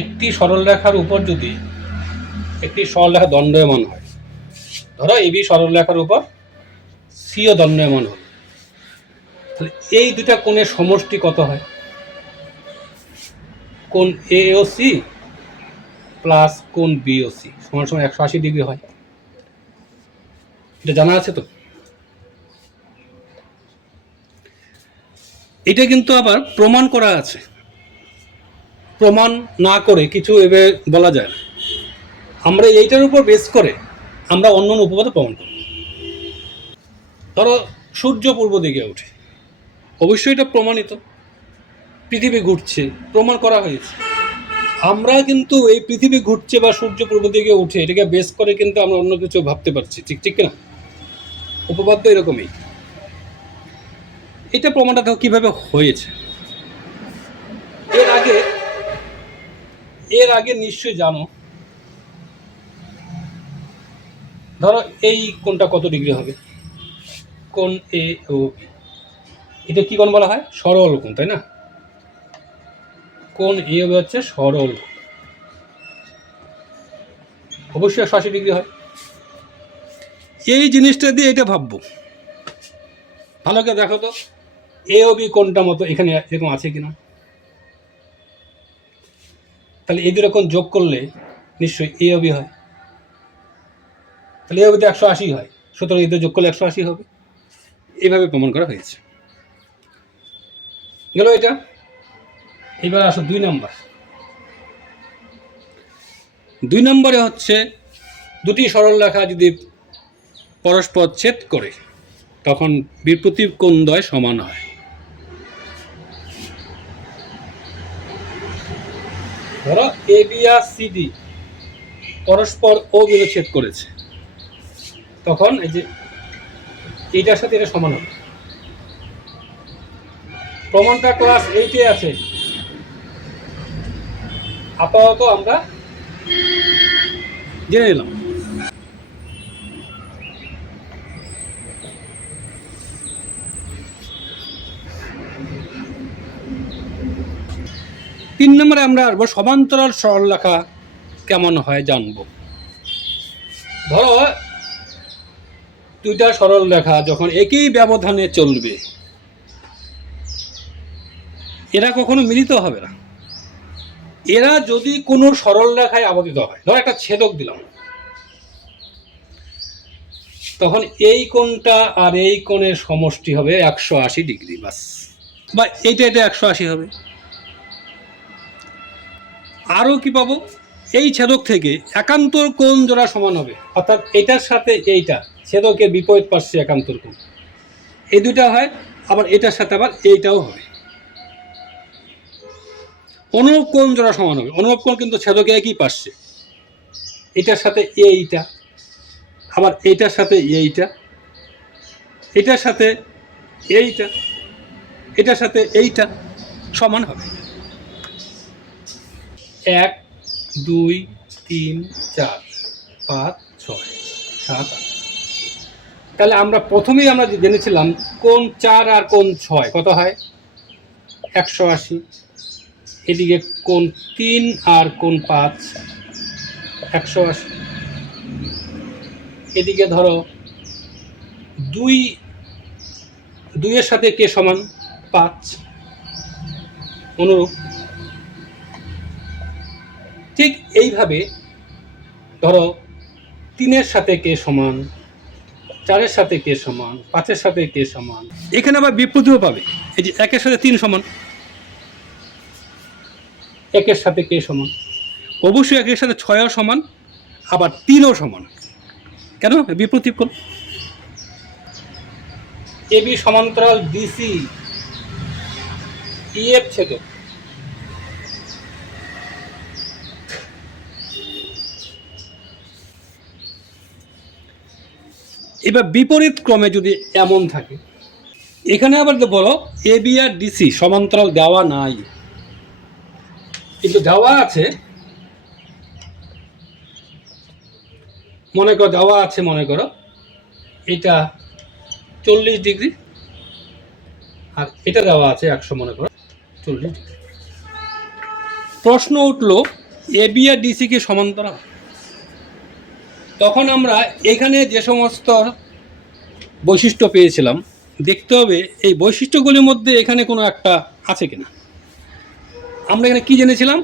একটি সরলরেখার উপর যদি একটি সরলরেখা দণ্ডায়মান হয়, ধরো এবি সরলরেখার উপর সিও দণ্ডায়মান হল তাহলে এই দুটা কোণের সমষ্টি কত হয়? কোণ এ ও সি প্লাস কোণ বি ও সি সমান সমান একশো আশি ডিগ্রি হয়। এটা জানা আছে তো? এটা কিন্তু আবার প্রমাণ করা আছে। প্রমাণ না করে কিছু এভাবে বলা যায় না। আমরা এইটার উপর বেস করে আমরা অন্য অন্য উপপাদ্য প্রমাণ করব। ধরো, সূর্য পূর্ব দিকে ওঠে। অবশ্যই এটা প্রমাণিত। পৃথিবী ঘুরছে, প্রমাণ করা হয়েছে। আমরা কিন্তু এই পৃথিবী ঘুরছে বা সূর্য পূর্ব দিকে উঠে এটাকে বেস করে কিন্তু আমরা অন্য কিছু ভাবতে পারছি। ঠিক ঠিক না উপপাদ্য এরকমই। এটা প্রমাণটা কীভাবে হয়েছে এর আগে এর আগে নিশ্চয়ই জানো। ধরো এই কোনটা কত ডিগ্রি হবে? কোন এ ও এটা কি কোন বলা হয়? সরল কোণ, তাই না? কোন এ হচ্ছে সরল অবশ্যই একশো আশি ডিগ্রি হয়। এই জিনিসটা দিয়ে এটা ভাববো। ভালো করে দেখো তো। এ ও বি কোনটা মতো এখানে এরকম আছে কিনা? তাহলে এই দুটো কোণ যোগ করলে নিশ্চয়ই এ ও বি হয়। তাহলে এ অবিতে একশো আশি হয়। সুতরাং এদের যোগ করলে একশো আশি হবে। এইভাবে প্রমাণ করা হয়েছে। গেল এটা। এবার আসো দুই নম্বর। দুই নম্বরে হচ্ছে দুটি সরল রেখা যদি পরস্পর ছেদ করে, তখন বিপ্রতীপ কোণদ্বয় সমান হয়। ধরো এ বি আর সিডি পরস্পর ও বিন্দু ছেদ করেছে। তখন এই যে এইটার সাথে এটা সমান হবে। প্রমাণটা ক্লাস এইটে আছে। আপাতত আমরা জেনে নিলাম। তিন নম্বরে আমরা আসব, সমান্তরাল সরলরেখা কেমন হয় জানব। ধরো, দুইটা সরল রেখা যখন একই ব্যবধানে চলবে, এরা কখনো মিলিত হবে না। এরা যদি কোনো সরল রেখায় আবদ্ধ হয়, ধর একটা ছেদক দিলাম। তখন এই কোণটা আর এই কোণের সমষ্টি হবে একশো আশি ডিগ্রি, বাস। বা এইটা এটা একশো আশি হবে। আরও কি পাবো? এই ছেদক থেকে একান্তর কোণ জোড়া সমান হবে। অর্থাৎ এটার সাথে এইটা ছেদকের বিপরীত পার্শ্বে একান্তর কোণ। এই দুটা হয়, আবার এটার সাথে আবার এইটাও হবে অনুরূপ কোণ জোড়া সমান হবে। অনুরূপ কোণ কিন্তু ছেদকে একই পার্শ্বে। এটার সাথে এইটা, আবার এইটার সাথে এইটা, এটার সাথে এইটা, এটার সাথে এইটা সমান হবে। এক, দুই, তিন, চার, পাঁচ, ছয়, সাত, আট। তাহলে আমরা প্রথমেই আমরা জেনেছিলাম কোন চার আর কোন ছয়, কত হয়? একশো আশি। এদিকে কোন তিন আর কোন পাঁচ, একশো আশি। এদিকে ধরো দুই, দুইয়ের সাথে কে সমান? পাঁচ। অনুরূপ। ঠিক এইভাবে ধরো তিনের সাথে কে সমান, চারের সাথে কে সমান, পাঁচের সাথে কে সমান। এখানে আবার বিপত্তিও পাবে। এই যে একের সাথে তিন সমান, একের সাথে কে সমান? অবশ্যই একের সাথে ছয়ও সমান, আবার তিনও সমান। কেন? বিপ্রতীপ কোণ এবি সমান্তরাল ডিসি ইএফ ছেদক। এবার বিপরীত ক্রমে যদি এমন থাকে, এখানে আবার তো বলো এ বি আর ডিসি সমান্তরাল দেওয়া নাই। কিন্তু দেওয়া আছে, মনে করো দেওয়া আছে, মনে করো। এটা চল্লিশ ডিগ্রি, আর এটা দেওয়া আছে একশো, মনে করো, চল্লিশ ডিগ্রি। প্রশ্ন উঠল এ বি আর ডিসি কি সমান্তরাল? তখন আমরা এখানে যে সমস্ত বৈশিষ্ট্য পেয়েছিলাম। দেখতে হবে এই বৈশিষ্ট্যগুলির মধ্যে এখানে কোনো একটা আছে কিনা। আমরা এখানে কি জেনেছিলাম?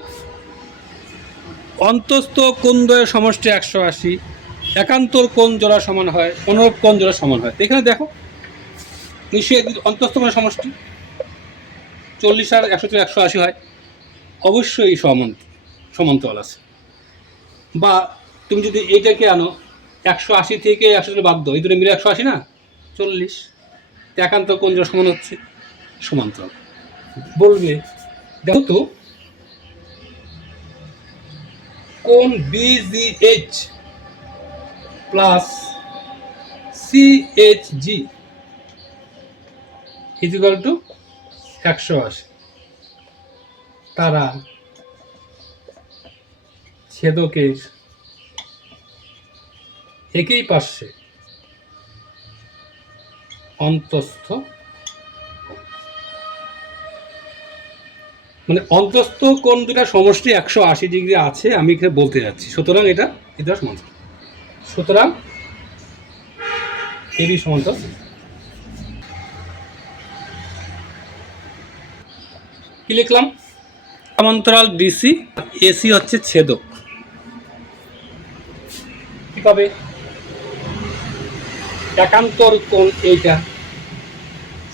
অন্তস্থ কোণদ্বয়ের সমষ্টি একশো আশি, একান্তর কোন জোড়া সমান হয়, অনুরূপ কোন জোড়া সমান হয়। এখানে দেখো, নিশ্চয়ই অন্তস্থ কোণের সমষ্টি। চল্লিশ আর একশো থেকে একশো আশি হয়। অবশ্যই সমান, সমান্তরাল আছে। বা তুমি যদি এইটাকে আনো, একশো আশি থেকে একশো থেকে বাধ্য এই দুটো মিলে একশো আশি না? চল্লিশ। একান্ত জোড়া সমান হচ্ছে? সমান্তরাল বলবে, দেখো তো কোণ BGH plus CHG equal to একশো আশি। তারা ছেদকের একই পার্শ্বে অন্তস্থ। মানে অন্তস্থ কোণ দুটা সমষ্টি একশো আশি ডিগ্রি আছে আমি এখানে বলতে যাচ্ছি। সুতরাং এটা এটা সমান্তরাল। সুতরাং এবি সমান্তরাল। কি লিখলাম? সমান্তরাল ডিসি এসি হচ্ছে ছেদক। কি পাবে? একান্তর কোণ এইটা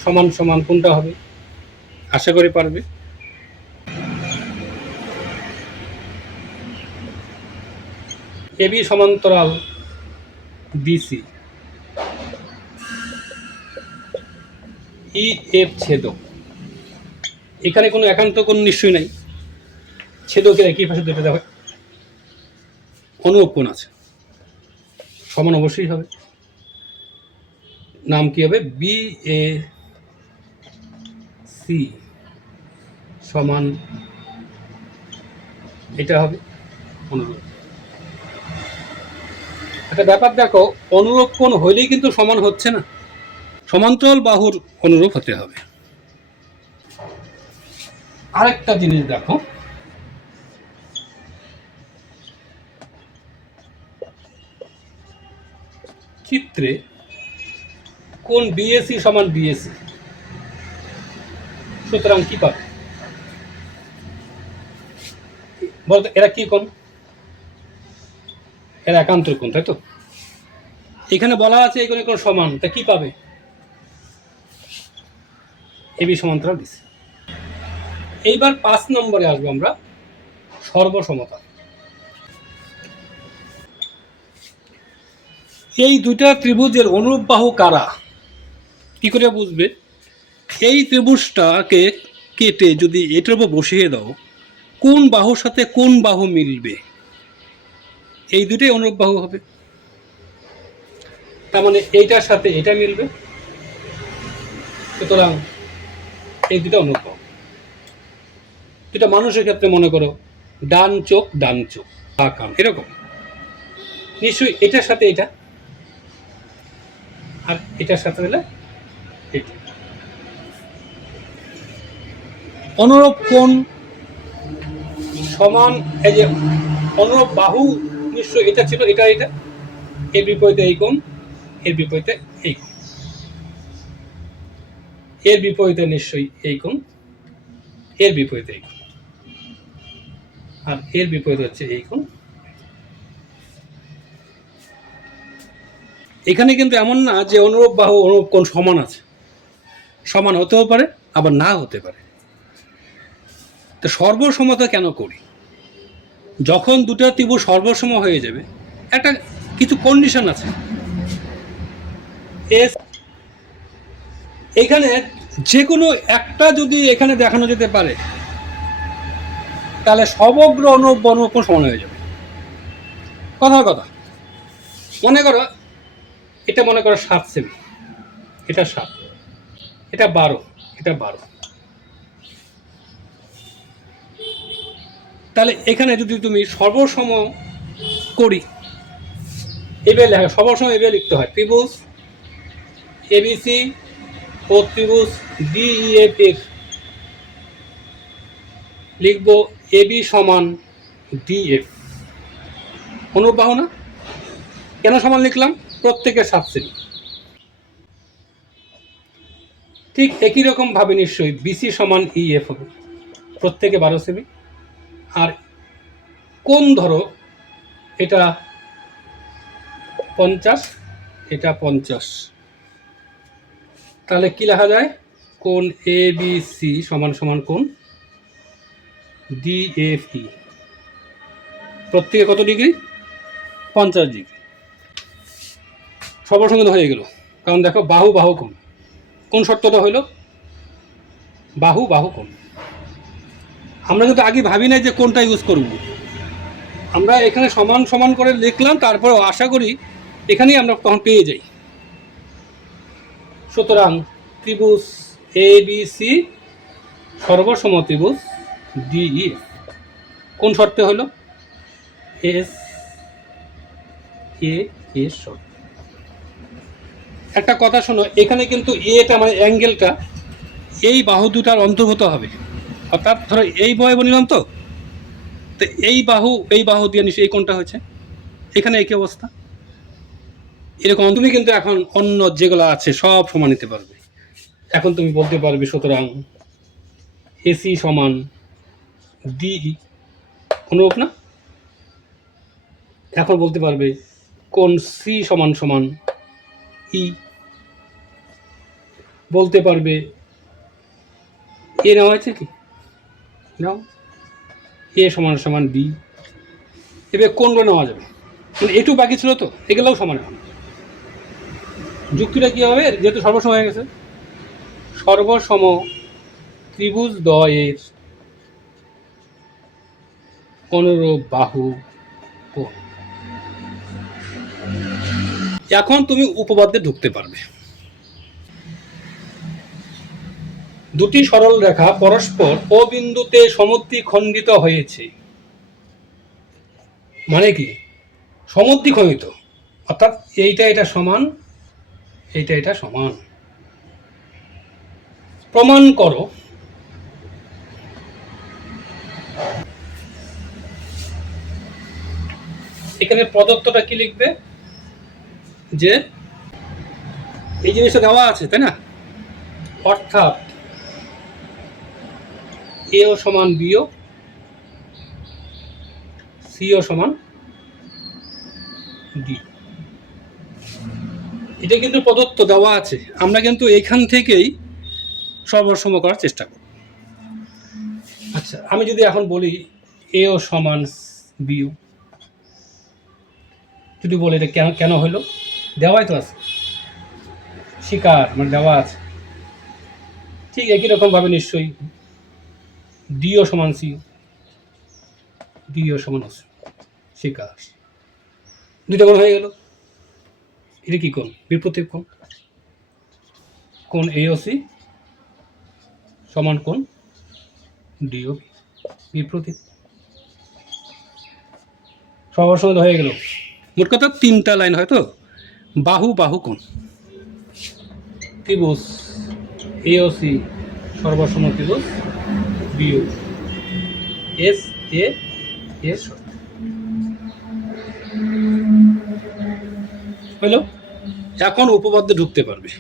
সমান সমান কোনটা হবে? আশা করি পারবে। এবি সমান্তরাল বিসি ই, এফ, ছেদক। এখানে কোনো একান্ত কোন নিশ্চয়ই নাই। ছেদকের একই পাশে দুটো দেখো। অনুরূপ কোণ আছে। সমান অবশ্যই হবে। নাম কি হবে? বি এ সি সমান এটা হবে অনুরূপ। একটা ব্যাপার দেখো, অনুরূপ কোণ হইলেই কিন্তু সমান হচ্ছে না। সমান্তরাল বাহুর অনুরূপ হতে হবে। আরেকটা জিনিস দেখো। চিত্রে কোন বিএসসি সমান বিএসসি সুতরাং কি পাবে? বলতো, এরা কি কোন এরা একান্তর কোন তাই তো? এখানে বলা আছে এগুলো কোন সমান, তা কি পাবে? এবি সমান্তরাল ডিসি এইবার পাঁচ নম্বরে আসব আমরা, সর্বসমতা। এই দুইটা ত্রিভুজের অনুরূপ বাহু কারা? কি করে বুঝবে? এই ত্রিভুজটাকে কেটে যদি এটার উপর বসিয়ে দাও, কোন বাহুর সাথে কোন বাহু মিলবে? এই দুটোই অনুরূপ বাহু হবে। তার মানে এইটার সাথে এটা মিলবে। সুতরাং এই দুটো অনুরূপ বাহু। যেটা মানুষের ক্ষেত্রে মনে করো, ডান চোখ ডান চোখ, বা কান, এরকম। নিশ্চয়ই এটার সাথে এটা, আর এটার সাথে হলে অনুরূপ কোণ সমান, এই যে অনুরূপ বাহু, নিশ্চয়ই এটা ছিল, এটা এটা। এর বিপরীতে এই কোণ, এর বিপরীতে এই কোণ। এর বিপরীতে নিশ্চয়ই এই কোণ, এর বিপরীতে এই কোণ। আর এর বিপরীত হচ্ছে এই কোণ। এখানে কিন্তু এমন না যে অনুরূপ বাহু, অনুরূপ কোণ সমান আছে। সমান হতেও পারে, আবার না হতে পারে। তো সর্বসমতা কেন করি? যখন দুটো ত্রিভুজ সর্বসম হয়ে যাবে, একটা কিছু কন্ডিশন আছে। এখানে যে কোনো একটা যদি এখানে দেখানো যেতে পারে, তাহলে সমগ্র অনুরূপ অনুরূপ সমান হয়ে যাবে? কথার কথা। মনে করো, এটা মনে করো সাত সেমি। এটা সাত। এটা বারো এটা বারো। তাহলে এখানে যদি তুমি সর্বসম করি এবার লেখা, সর্বসম এবার লিখতে হয়। ত্রিভুজ এবিসি ও ত্রিভুজ ডিইএফ এর লিখব এবি সমান ডিএফ অনুরূপ বাহু না কেন সমান লিখলাম? প্রত্যেকের সাত ঠিক একই রকম ভাবে নিশ্চয়ই বিসি সমান ইএফ হবে। প্রত্যেকে বারো সেমি। আর কোন ধরো, এটা পঞ্চাশ এটা পঞ্চাশ। তাহলে কি লেখা যায়? কোন এ বি সি সমান সমান কোন ডিএফই প্রত্যেকে কত ডিগ্রি? পঞ্চাশ ডিগ্রি। সর্বসঙ্গত হয়ে গেল। কারণ দেখো বাহু বাহু কোন কোন শর্তটা হইল? বাহু বাহু কোন? আমরা কিন্তু আগে ভাবি নাই যে কোনটা ইউজ করব। আমরা এখানে সমান সমান করে লিখলাম তারপর আশা করি এখানেই আমরা তখন পেয়ে যাই। সুতরাং ত্রিভুজ এ বি সি সর্বসম ত্রিভুজ ডিই কোন শর্তে হলো এস এ এ শর্ত। একটা কথা শোনো, এখানে কিন্তু এটা মানে অ্যাঙ্গেলটা, এই বাহু দুটার অন্তর্ভুক্ত হবে। অর্থাৎ ধরো এই বয় নিলাম তো তো এই বাহু এই বাহু দিয়ে নিশ্চয়ই এই কোনটা হয়েছে। এখানে একই অবস্থা। এরকম তুমি কিন্তু এখন অন্য যেগুলো আছে সব সমান নিতে পারবে। এখন তুমি বলতে পারবে সুতরাং এসি সমান ডিই অনুরূপ না? এখন বলতে পারবে কোন সি সমান সমান ই। বলতে পারবে। এ নেওয়া হয়েছে কি? নাও। এ সমান সমান বি। এবার কোনগুলো নেওয়া যাবে? মানে এটু বাকি ছিল তো, এগুলোও সমান এখন যুক্তিটা কী হবে? যেহেতু সর্বসম হয়ে গেছে। সর্বসম ত্রিভুজ দয়ের অনুরূপ বাহু এখন তুমি উপপাদ্যে ঢুকতে পারবে। দুটি সরল রেখা পরস্পর ও বিন্দুতে সমুদ্রি খণ্ডিত হয়েছে। মানে কি? সমুদ্রি খণ্ডিত। অর্থাৎ এইটা এটা সমান, এইটা এটা সমান। প্রমাণ করো। এখানে প্রদত্তটা কি লিখবে? যে এই জিনিসটা দেওয়া আছে, তাই না? অর্থাৎ এও সমান বিও সিও সমান ডি এটা কিন্তু প্রদত্ত দেওয়া আছে। আমরা কিন্তু এখান থেকেই সর্বসম করার চেষ্টা করব। আচ্ছা আমি যদি এখন বলি এও সমান বিও যদি বলি এটা কেন কেন হলো? দেওয়াই তো আছে। শিকার মানে দেওয়া আছে। ঠিক একই রকমভাবে নিশ্চয়ই ডিও সমান সি। ডিও সমান আছে শিকার দুইটা কোণ হয়ে গেল। এটা কি কোণ? বিপরীত কোণ। কোণ এ ও সি সমান কোণ ডিও বিপরীত। সবার হয়ে গেল। মোট কথা তিনটা লাইন হয়তো বাহু বাহু কোণ। ত্রিভুজ এ ও সি সর্বসম ত্রিভুজ বিউ এস এ এস হলো? এখন উপপাদ্যে ঢুকতে পারবে।